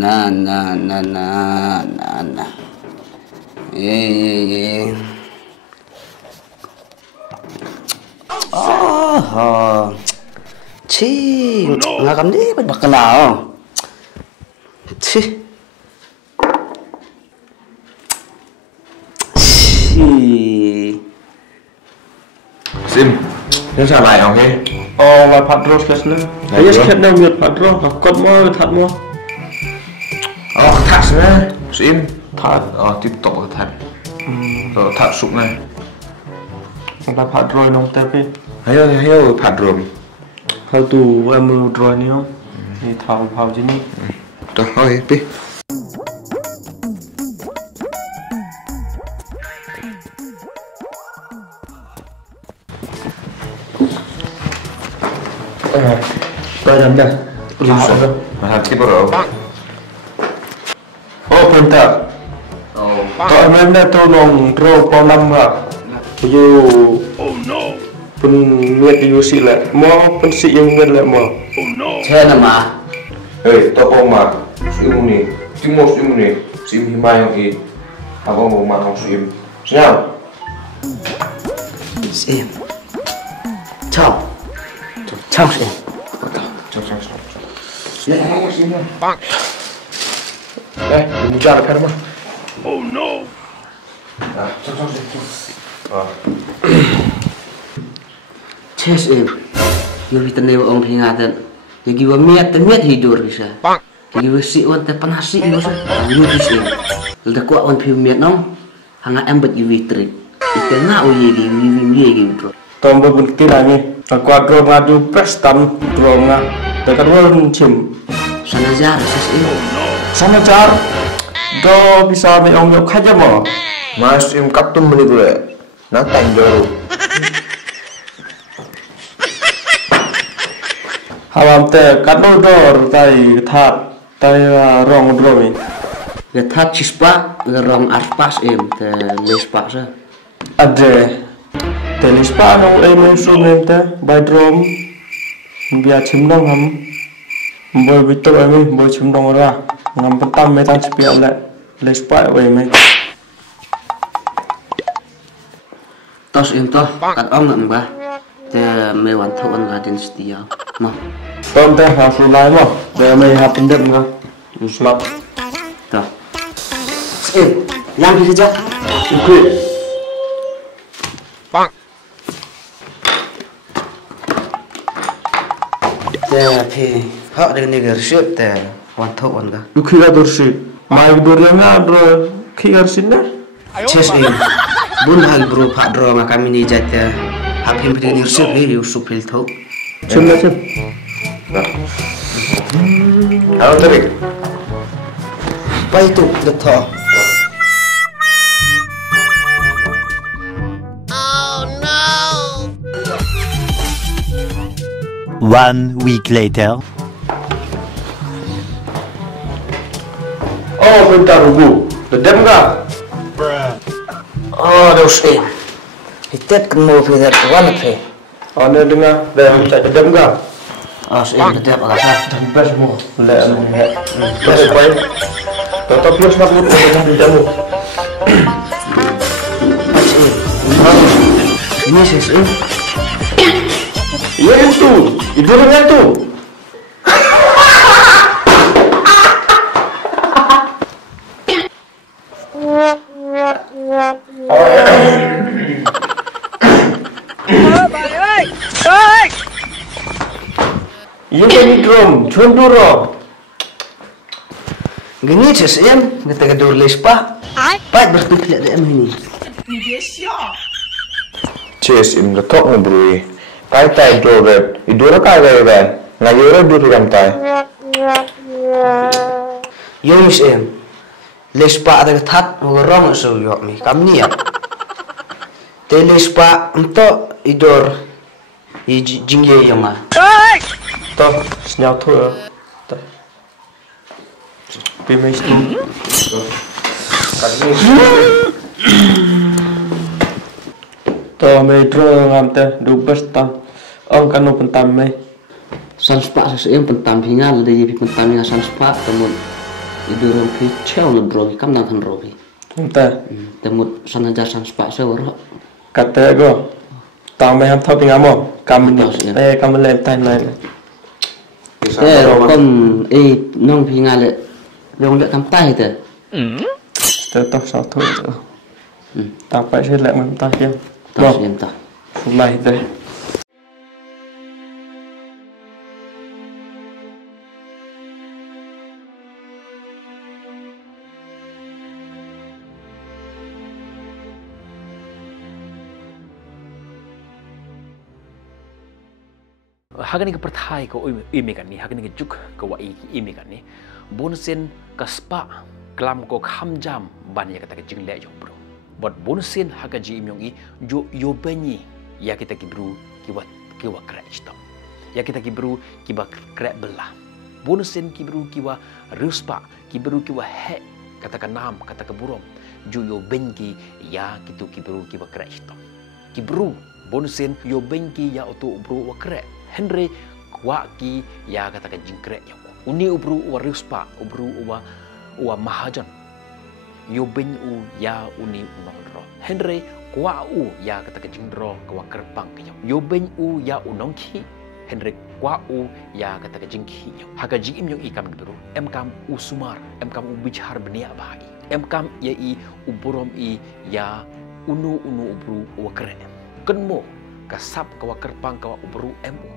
na. Ye. Oh. Chi, ngakam di bakla. Chi. Sim, nó sao lại không thế? Và phạt rốt cái nữa. Bây giờ xem đâu miệt phạt rốt, cột mơ thật mơ. Thật nữa. Sim, thật. Tiếp tục thật. Rồi thật sụp này. Và phạt rồi nông tép đi. Hay phạt rồi. Hầu tù em rồi nữa không? Thì thảo phao chứ nhỉ. Rồi, thôi đi. Tôi làm đây. Thật cái bro. Pintar. Kalau main dah tu nong draw polam lah. You. Oh no. Pun lihat you si lah. Mau pun si yang lihat lah mau. Oh no. Saya nama. Tao mà sim này, sim này, sim himay yang i. Ako mau mang sim. Sao? Sim. Chào. Chào sim. Chào. Sim. Bang. Đây, đừng cho nó phép mà. Oh no. Chào. Chess em. Yo kita neu ong pingatan. Jadi wa miat hidur bisa. Jadi wa si wan te panasi yo sa. Yo bisa. Lda ko on pi miat nong. Hanga embet yo vitri. Itena o ye bro. Tombo bukti lagi. Aku draw ngadu prestam draw nga. Dekat warung cim. Sana jar ses em. Sama jar. Do bisa meong yok aja mau. Mas im kaptum beli gue. Natang jauh. Hawam te kado dor tai that tai rong dromi. Ya that cispa rong arpas em te lespa sa. Ade. Te lespa nong em sumen te by drom. Bia chimdong ham. Boy bitu em boy chimdong ra. Ngam petam me tan spia le lespa em. Tos em toh kat ong ngam ba. Te me wan thon ga den setia. Mah. Tom teh hasil lain mah, dia main hapin dek mah, uslat. Tuh. Yang bisa jak. Oke. Bang. Tapi, hak dengan leadership teh, wantok wanda. Duki ga dorsi, mai dornya ada kiar sinda. Chess ini, bun hal bro pak draw kami ni jatah. Hak yang dengan leadership ni Yusuf Hilto. Cuma cem. Halo Tarik. Apa itu betul? Oh no! 1 week later. Oh, bentar bu, dedem ga? Oh, dosen. Hitet kemo fitar kawan apa? Anda dengar, dah bisa dedem ga? Oh, sen tetap agak. Dan best mu, le menghet. Best point. Toto plus nak mut dengan dedem. Ini ses ini. Iya itu, idurnya tu. Iya kan drum, cunduro. Gini ses em, kita kedur lespa. Pak bertukar em ini. Chess im the top ngebrui. Kai tai doret. Idura kai gaya ben. Ngayura duru kan tai. Yonis em. Lespa ada ketat ngorong so yok mi. Kam ni ya. Te lespa untuk idur. Jingye yang ah. Toh, senyap tu. Pimis tu. Toh, metro ngamte dubes tam. Ông kan pentam me. Sanspa ses em pentam hingal dari pentam yang sanspa temun. Idurun pi cheo no drogi kam nang kan rogi. Entah. Temut sana jasan spak seworo. Kata go. Tao mày ham thao tiếng Amo. Cầm đi. Đây cầm lên tay này. Kom nong pi ngale. Long le kam tai te. Tao tao sao thôi. Tao phải sẽ lại mình tao xem. Ta sim ta. Lại đây. Hagani ka perthai ko imi kan ni hagani ka juk ka wa imi kan ni bonsen ka spa klam ko khamjam ban ya kata ka jingle yo bro but bonsen hagaji imyong i jo yo bani ya kita ki bro ki wa kra istam ya kita ki bro ki ba kra bela bonsen ki bro ki wa ruspa ki bro ki wa he kata ka nam kata ka burom jo yo benki ya kitu ki bro ki wa kra istam ki bro bonsen yo benki ya oto bro wa kra Henry waki ya kata ka jingkre ya uni ubru wa ruspa ubru wa mahajan yo ben u ya uni unongro Henry kwa u ya kata ka jingro ka wa kerpang ya yo ben u ya unongki Henry kwa u ya kata ka jingki ya haga jing im ikam bru em kam u sumar em kam u bichar benia bai em kam ya i uburom i ya unu ubru wa kre kenmo kasap ka wa kerpang ka wa ubru mu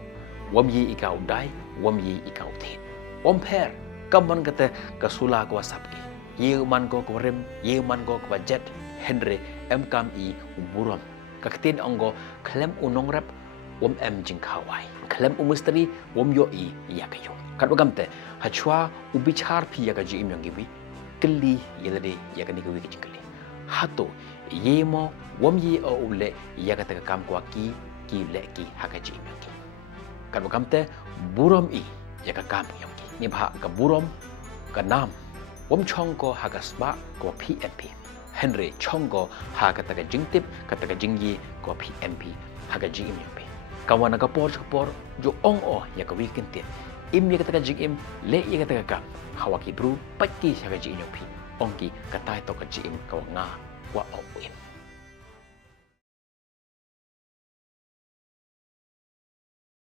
wam yi ikau dai wam yi ikau thin om per kaman kata kasula ko sapki ye man ko rem ye man ko jet Henry em kam I uburam kaktin ongo klem unong rap wam em jing khawai klem umustri wam yo I ya kayo kadogam te hachwa ubichar phi ya gaji imyong gibi kelli yelade ya kani ko wi kali hato ye mo wam yi o ule ya kata kam ko ki le ki hakaji imyong kan wakam te burom I ya ka kam yong ki ni bha ka burom ka nam wam chong ko ha ka sba ko PMP Henry chong ko ha ka ta ka jingtip ka ta ka jingyi ko PMP ha ka jing yong pe kawana ka por jo ong o ya ka weekend te im ya ka ta ka jing im le ya ka ta ka kam hawa ki bru pat ki ha ka jing yong pe ong ki ka tai to ka jing ka nga wa o im